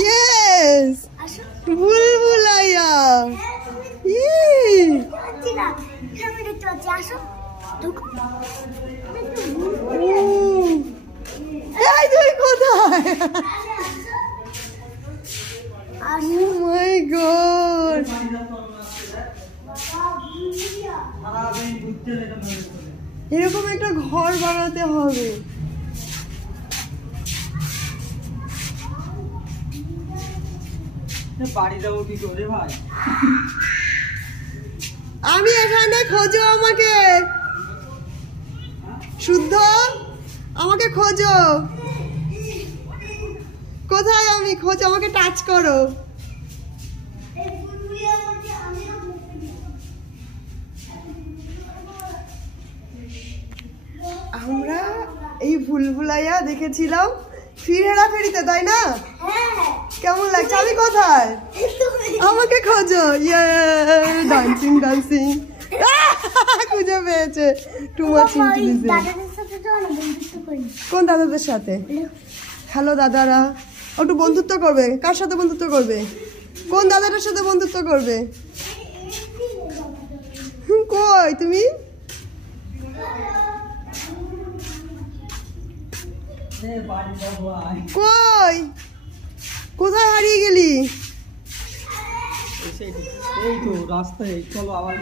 Yes, Bhulbhulaiya. এই তুই কোথায়? Oh my God! এরকম একটা ঘর বানাতে হবে। বাড়ি যাবো কি করে ভাই? আমি এখানে, খোঁজো আমাকে। শুদ্ধ, আমাকে খোঁজো। কোথায় আমি? খোঁজো আমাকে, টাচ করো। আমরা এই ভুলভুলাইয়া দেখেছিলাম ফিরহেরা ফেরিতে, তাই না? কেমন লাগছে? আমি কোথায়? আমাকে খোঁজো। ইয়ে, ডান্সিং ডান্সিং। খুঁজে পেয়েছে। Too much intelligent. কোন দাদাদের সাথে? হ্যালো দাদারা। একটু বন্ধুত্ব করবে। কার সাথে বন্ধুত্ব করবে? কোন দাদাটার সাথে বন্ধুত্ব করবে? কই তুমি? কই? কোথায় হারিয়ে গেলি? এই তো রাস্তায়, চলো আবার।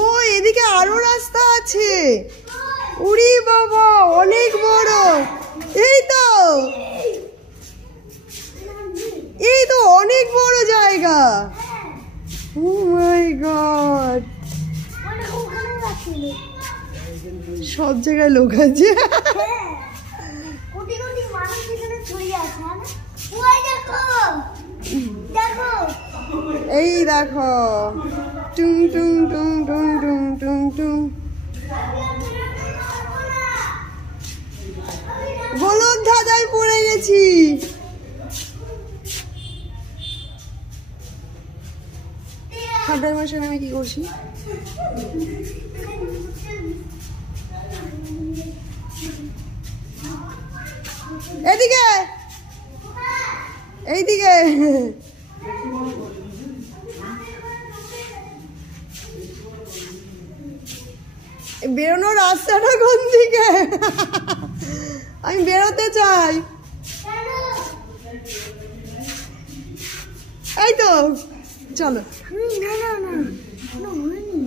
ও, এদিকে আরো রাস্তা আছে। উড়ি বাবা, অনেক বড়। এই তো, এই তো অনেক বড় জায়গা। ও মাই গড, সব জায়গায় লোক আছে। এই দেখো, টুং টুং টুং টুং টুং টুং টুং। হলুদ ধাঁধায় পড়ে গেছি। ঠান্ডার মাসে আমি কি করছি? এদিকে, এইদিকে। বেরোনোর রাস্তাটা কোন দিকে? আমি বেরোতে চাই। এই তো, চলো। না না না, হয়নি।